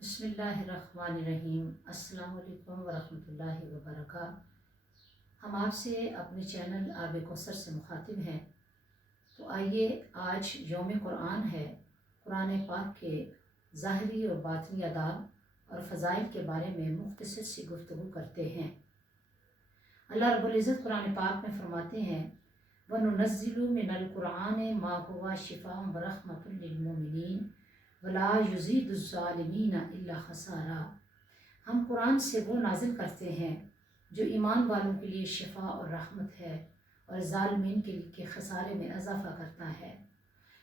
بسم اللہ الرحمن الرحیم۔ السلام علیکم ورحمۃ اللہ وبرکاتہ۔ ہم آپ سے اپنے چینل آب کوثر سے مخاطب ہیں، تو آئیے آج یوم قرآن ہے، قرآن پاک کے ظاہری اور باطنی آداب اور فضائل کے بارے میں مختصر سی گفتگو کرتے ہیں۔ اللہ رب العزت قرآن پاک میں فرماتے ہیں وَنُنَزِّلُ مِنَ الْقُرْآنِ مَا هُوَ شِفَاءٌ وَرَحْمَةٌ لِّلْمُؤْمِنِينَ وَلَا يُزِيدُ الظَّالِمِينَ إِلَّا خَسَارًا۔ ہم قرآن سے وہ نازل کرتے ہیں جو ایمان والوں کے لیے شفا اور رحمت ہے اور ظالمین کے خسارے میں اضافہ کرتا ہے۔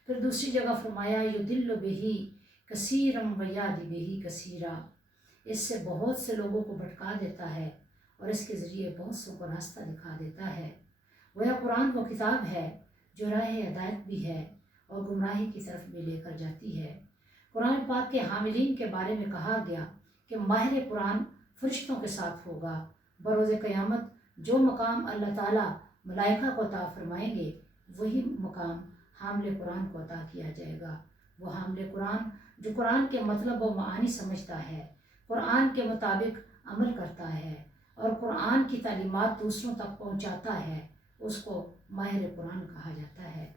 پھر دوسری جگہ فرمایا یُضِلُّ بِهِ کثیرا وَیَہدِی بِهِ کثیرا، اس سے بہت سے لوگوں کو بھٹکا دیتا ہے اور اس کے ذریعے بہت سو کو راستہ دکھا دیتا ہے۔ گویا قرآن وہ کتاب ہے جو راہ ہدایت بھی ہے اور گمراہی کی طرف بھی لے کر جاتی ہے۔ قرآن پاک کے حاملین کے بارے میں کہا گیا کہ ماہر قرآن فرشتوں کے ساتھ ہوگا۔ بروز قیامت جو مقام اللہ تعالیٰ ملائکہ کو عطا فرمائیں گے وہی مقام حامل قرآن کو عطا کیا جائے گا۔ وہ حامل قرآن جو قرآن کے مطلب و معانی سمجھتا ہے، قرآن کے مطابق عمل کرتا ہے اور قرآن کی تعلیمات دوسروں تک پہنچاتا ہے، اس کو ماہر قرآن کہا جاتا ہے۔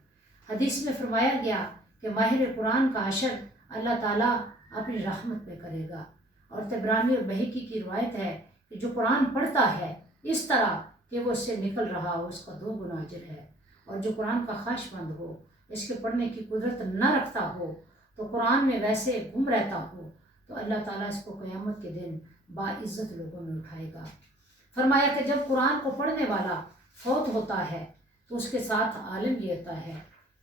حدیث میں فرمایا گیا کہ ماہر قرآن کا حشر اللہ تعالیٰ اپنی رحمت میں کرے گا، اور طبرانی اور بہقی کی روایت ہے کہ جو قرآن پڑھتا ہے اس طرح کہ وہ اس سے نکل رہا ہو اس کا 2 گنا اجر ہے، اور جو قرآن کا خواہش مند ہو، اس کے پڑھنے کی قدرت نہ رکھتا ہو تو قرآن میں ویسے گم رہتا ہو، تو اللہ تعالیٰ اس کو قیامت کے دن باعزت لوگوں میں اٹھائے گا۔ فرمایا کہ جب قرآن کو پڑھنے والا فوت ہوتا ہے تو اس کے ساتھ عالم یہ ہوتا ہے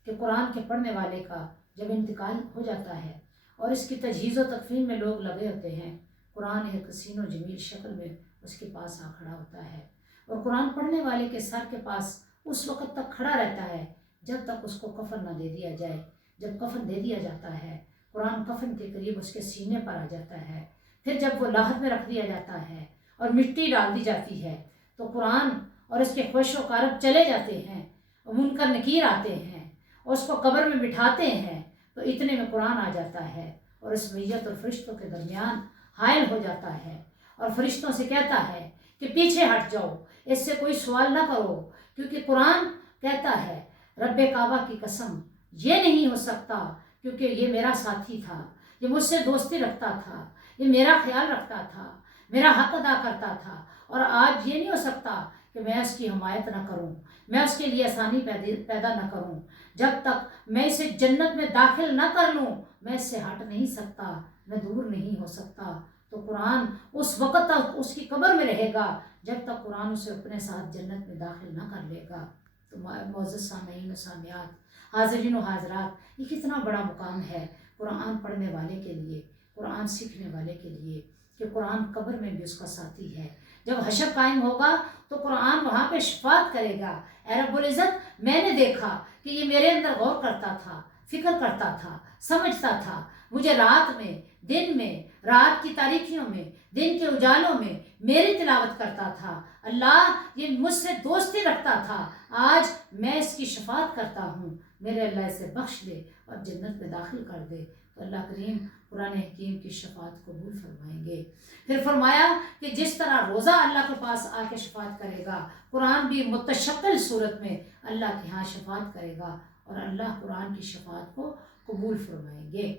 کہ قرآن کے پڑھنے والے کا جب انتقال ہو جاتا ہے اور اس کی تجہیز و تکفین میں لوگ لگے ہوتے ہیں، قرآن ایک حسین و جمیل شکل میں اس کے پاس آ کھڑا ہوتا ہے، اور قرآن پڑھنے والے کے سر کے پاس اس وقت تک کھڑا رہتا ہے جب تک اس کو کفن نہ دے دیا جائے۔ جب کفن دے دیا جاتا ہے، قرآن کفن کے قریب اس کے سینے پر آ جاتا ہے، پھر جب وہ لاحد میں رکھ دیا جاتا ہے اور مٹی ڈال دی جاتی ہے تو قرآن اور اس کے خوش و کارب چلے جاتے ہیں، منکر نکیر آتے ہیں اور اس کو قبر میں بٹھاتے ہیں، تو اتنے میں قرآن آ جاتا ہے اور اس میت اور فرشتوں کے درمیان حائل ہو جاتا ہے اور فرشتوں سے کہتا ہے کہ پیچھے ہٹ جاؤ، اس سے کوئی سوال نہ کرو، کیونکہ قرآن کہتا ہے رب کعبہ کی قسم یہ نہیں ہو سکتا، کیونکہ یہ میرا ساتھی تھا، یہ مجھ سے دوستی رکھتا تھا، یہ میرا خیال رکھتا تھا، میرا حق ادا کرتا تھا، اور آج یہ نہیں ہو سکتا کہ میں اس کی حمایت نہ کروں، میں اس کے لیے آسانی پیدا نہ کروں، جب تک میں اسے جنت میں داخل نہ کر لوں میں اس سے ہٹ نہیں سکتا، میں دور نہیں ہو سکتا۔ تو قرآن اس وقت تک اس کی قبر میں رہے گا جب تک قرآن اسے اپنے ساتھ جنت میں داخل نہ کر لے گا۔ تو معزز سامعین و سامعات، حاضرین و حاضرات، یہ کتنا بڑا مقام ہے قرآن پڑھنے والے کے لیے، قرآن سیکھنے والے کے لیے، کہ قرآن قبر میں بھی اس کا ساتھی ہے۔ جب حشر قائم ہوگا تو قرآن وہاں پہ شفاعت کرے گا، اے رب العزت میں نے دیکھا کہ یہ میرے اندر غور کرتا تھا، فکر کرتا تھا، سمجھتا تھا، مجھے رات میں، دن میں، رات کی تاریکیوں میں، دن کے اجالوں میں میری تلاوت کرتا تھا، اللہ یہ مجھ سے دوستی رکھتا تھا، آج میں اس کی شفاعت کرتا ہوں، میرے اللہ اسے بخش دے اور جنت میں داخل کر دے۔ تو اللہ کریم قرآن حکیم کی شفاعت قبول فرمائیں گے۔ پھر فرمایا کہ جس طرح روزہ اللہ کے پاس آ کے شفاعت کرے گا، قرآن بھی متشکل صورت میں اللہ کے ہاں شفاعت کرے گا اور اللہ قرآن کی شفاعت کو قبول فرمائیں گے۔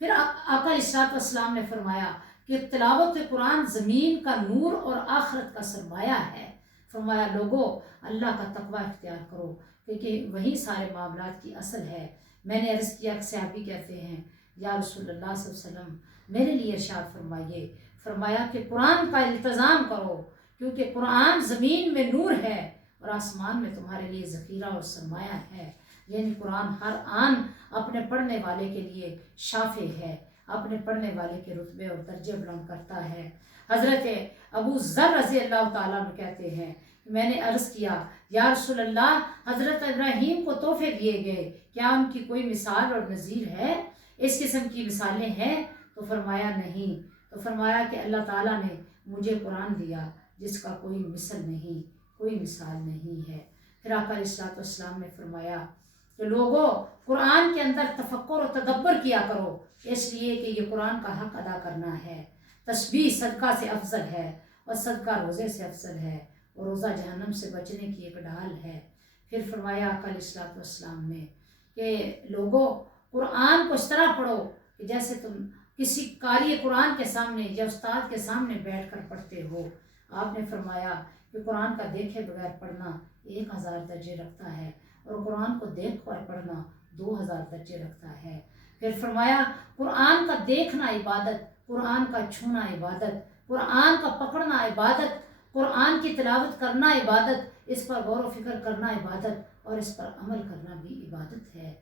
پھر آقا علیہ الصلوۃ والسلام نے فرمایا کہ تلاوت قرآن زمین کا نور اور آخرت کا سرمایہ ہے۔ فرمایا لوگو اللہ کا تقوی اختیار کرو، کیونکہ وہی سارے معاملات کی اصل ہے۔ میں نے عرض کیا کہ صحابی کہتے ہیں یا رسول اللہ صلی اللہ علیہ وسلم میرے لیے ارشاد فرمائیے۔ فرمایا کہ قرآن کا التزام کرو، کیونکہ قرآن زمین میں نور ہے اور آسمان میں تمہارے لیے ذخیرہ اور سرمایہ ہے۔ یعنی قرآن ہر آن اپنے پڑھنے والے کے لیے شافع ہے، اپنے پڑھنے والے کے رتبے اور درجے بلند کرتا ہے۔ حضرت ابو ذر رضی اللہ تعالیٰ عنہ کہتے ہیں میں نے عرض کیا یا رسول اللہ حضرت ابراہیم کو تحفے دیے گئے، کیا ان کی کوئی مثال اور نظیر ہے؟ اس قسم کی مثالیں ہیں؟ تو فرمایا نہیں۔ تو فرمایا کہ اللہ تعالیٰ نے مجھے قرآن دیا جس کا کوئی مثل نہیں، کوئی مثال نہیں ہے۔ پھر آقا علیہ الصلوۃ والسلام نے فرمایا کہ لوگوں قرآن کے اندر تفکر و تدبر کیا کرو، اس لیے کہ یہ قرآن کا حق ادا کرنا ہے۔ تسبیح صدقہ سے افضل ہے اور صدقہ روزے سے افضل ہے، اور روزہ جہنم سے بچنے کی ایک ڈھال ہے۔ پھر فرمایا آقا علیہ الصلوۃ والسلام نے کہ لوگوں قرآن کو اس طرح پڑھو کہ جیسے تم کسی قاری قرآن کے سامنے یا استاد کے سامنے بیٹھ کر پڑھتے ہو۔ آپ نے فرمایا کہ قرآن کا دیکھے بغیر پڑھنا 1000 درجے رکھتا ہے، اور قرآن کو دیکھ کر پڑھنا 2000 درجے رکھتا ہے۔ پھر فرمایا قرآن کا دیکھنا عبادت، قرآن کا چھونا عبادت، قرآن کا پکڑنا عبادت، قرآن کی تلاوت کرنا عبادت، اس پر غور و فکر کرنا عبادت، اور اس پر عمل کرنا بھی عبادت ہے۔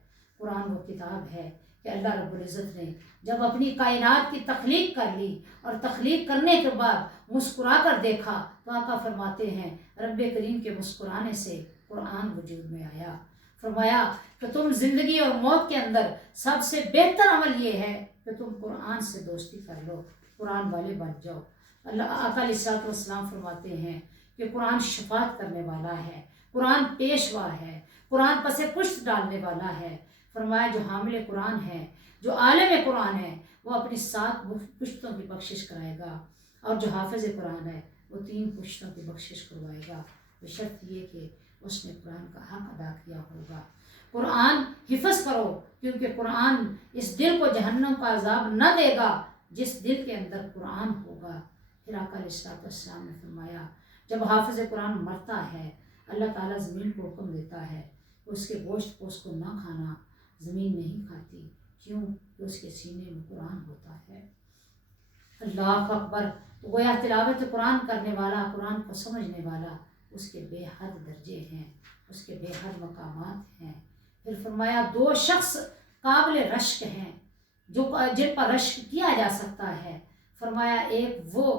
قرآن وہ کتاب ہے کہ اللہ رب العزت نے جب اپنی کائنات کی تخلیق کر لی اور تخلیق کرنے کے بعد مسکرا کر دیکھا تو آقا فرماتے ہیں رب کریم کے مسکرانے سے قرآن وجود میں آیا۔ فرمایا کہ تم زندگی اور موت کے اندر سب سے بہتر عمل یہ ہے کہ تم قرآن سے دوستی کر لو، قرآن والے بن جاؤ۔ اللہ آقا علیہ الصلوۃ والسلام فرماتے ہیں کہ قرآن شفاعت کرنے والا ہے، قرآن پیشوا ہے، قرآن پس پشت ڈالنے والا ہے۔ فرمایا جو حامل قرآن ہے، جو عالم قرآن ہے، وہ اپنی 7 پشتوں کی بخشش کرائے گا، اور جو حافظ قرآن ہے وہ 3 پشتوں کی بخشش کروائے گا، بشرط یہ کہ اس نے قرآن کا حق ادا کیا ہوگا۔ قرآن حفظ کرو، کیونکہ قرآن اس دل کو جہنم کا عذاب نہ دے گا جس دل کے اندر قرآن ہوگا۔ پھر آقا علیہ الصلوۃ والسلام نے فرمایا جب حافظ قرآن مرتا ہے اللہ تعالیٰ زمین کو حکم دیتا ہے کہ اس کے گوشت کو اس کو نہ کھانا، زمین نہیں کھاتی، کیوں کہ اس کے سینے میں قرآن ہوتا ہے۔ اللہ اکبر! تو گویا تلاوت قرآن کرنے والا، قرآن کو سمجھنے والا، اس کے بے حد درجے ہیں، اس کے بے حد مقامات ہیں۔ پھر فرمایا 2 شخص قابل رشک ہیں جن پر رشک کیا جا سکتا ہے۔ فرمایا ایک وہ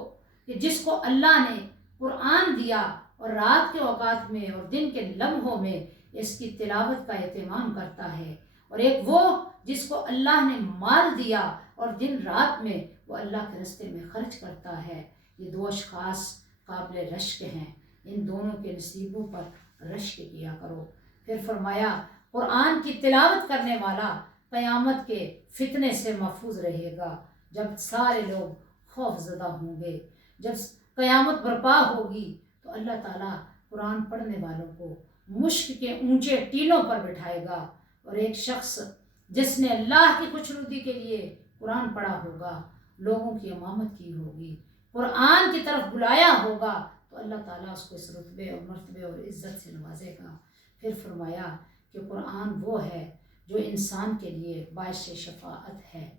کہ جس کو اللہ نے قرآن دیا اور رات کے اوقات میں اور دن کے لمحوں میں اس کی تلاوت کا اہتمام کرتا ہے، اور ایک وہ جس کو اللہ نے مال دیا اور دن رات میں وہ اللہ کے راستے میں خرچ کرتا ہے۔ یہ 2 اشخاص قابل رشک ہیں، ان دونوں کے نصیبوں پر رشک کیا کرو۔ پھر فرمایا قرآن کی تلاوت کرنے والا قیامت کے فتنے سے محفوظ رہے گا۔ جب سارے لوگ خوف زدہ ہوں گے، جب قیامت برپا ہوگی تو اللہ تعالیٰ قرآن پڑھنے والوں کو مشک کے اونچے ٹیلوں پر بٹھائے گا، اور ایک شخص جس نے اللہ کی خوشنودی کے لیے قرآن پڑھا ہوگا، لوگوں کی امامت کی ہوگی، قرآن کی طرف بلایا ہوگا، تو اللہ تعالیٰ اس کو اس رتبے اور مرتبے اور عزت سے نوازے گا۔ پھر فرمایا کہ قرآن وہ ہے جو انسان کے لیے باعث شفاعت ہے۔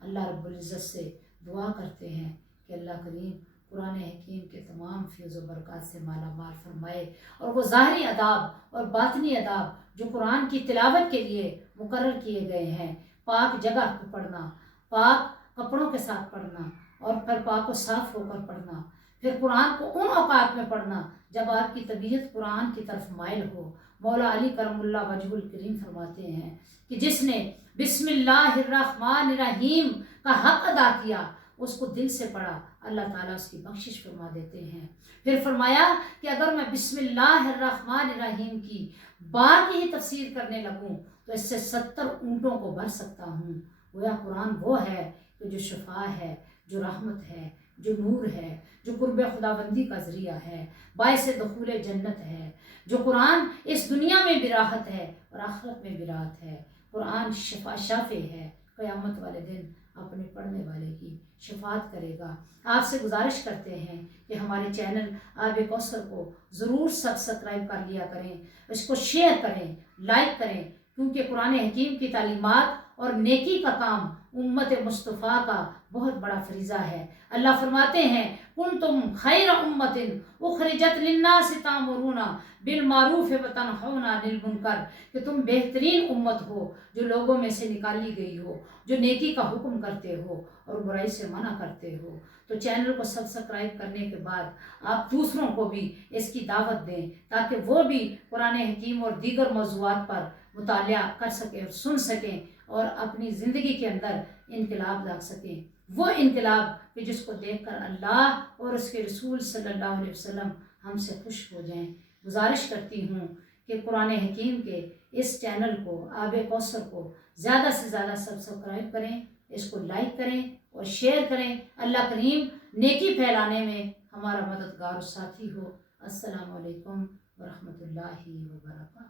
اللہ رب العزت سے دعا کرتے ہیں کہ اللہ کریم قرآن حکیم کے تمام فیض و برکات سے مالا مال فرمائے، اور وہ ظاہری آداب اور باطنی آداب جو قرآن کی تلاوت کے لیے مقرر کیے گئے ہیں، پاک جگہ پہ پڑھنا، پاک کپڑوں کے ساتھ پڑھنا، اور پھر پاک و صاف ہو کر پڑھنا، پھر قرآن کو ان اوقات میں پڑھنا جب آپ کی طبیعت قرآن کی طرف مائل ہو۔ مولا علی کرم اللہ وجہ الکریم فرماتے ہیں کہ جس نے بسم اللہ الرحمن الرحیم کا حق ادا کیا، اس کو دل سے پڑھا، اللہ تعالیٰ اس کی بخشش فرما دیتے ہیں۔ پھر فرمایا کہ اگر میں بسم اللہ الرحمن الرحیم کی بار کی ہی تفسیر کرنے لگوں تو اس سے 70 اونٹوں کو بھر سکتا ہوں۔ گویا قرآن وہ ہے کہ جو شفا ہے، جو رحمت ہے، جو نور ہے، جو قرب خداوندی کا ذریعہ ہے، باعث دخول جنت ہے۔ جو قرآن اس دنیا میں بھی راحت ہے اور آخرت میں بھی راحت ہے۔ قرآن شافع ہے، قیامت والے دن اپنے پڑھنے والے کی شفاعت کرے گا۔ آپ سے گزارش کرتے ہیں کہ ہمارے چینل آب کوثر کو ضرور سبسکرائب کر لیا کریں، اس کو شیئر کریں، لائک کریں، کیونکہ قرآن حکیم کی تعلیمات اور نیکی کا کام امت مصطفیٰ کا بہت بڑا فریضہ ہے۔ اللہ فرماتے ہیں کنتم خیر امت اخرجت للناس تأمرون بالمعروف وتنہون عن المنکر، کہ تم بہترین امت ہو جو لوگوں میں سے نکالی گئی ہو، جو نیکی کا حکم کرتے ہو اور برائی سے منع کرتے ہو۔ تو چینل کو سبسکرائب کرنے کے بعد آپ دوسروں کو بھی اس کی دعوت دیں تاکہ وہ بھی قرآن حکیم اور دیگر موضوعات پر مطالعہ کر سکیں اور سن سکیں اور اپنی زندگی کے اندر انقلاب لا سکیں، وہ انقلاب کہ جس کو دیکھ کر اللہ اور اس کے رسول صلی اللہ علیہ وسلم ہم سے خوش ہو جائیں۔ گزارش کرتی ہوں کہ قرآن حکیم کے اس چینل کو آب کوثر کو زیادہ سے زیادہ سبسکرائب کریں اس کو لائک کریں اور شیئر کریں. اللہ کریم نیکی پھیلانے میں ہمارا مددگار و ساتھی ہو. السلام علیکم ورحمۃ اللہ وبرکاتہ.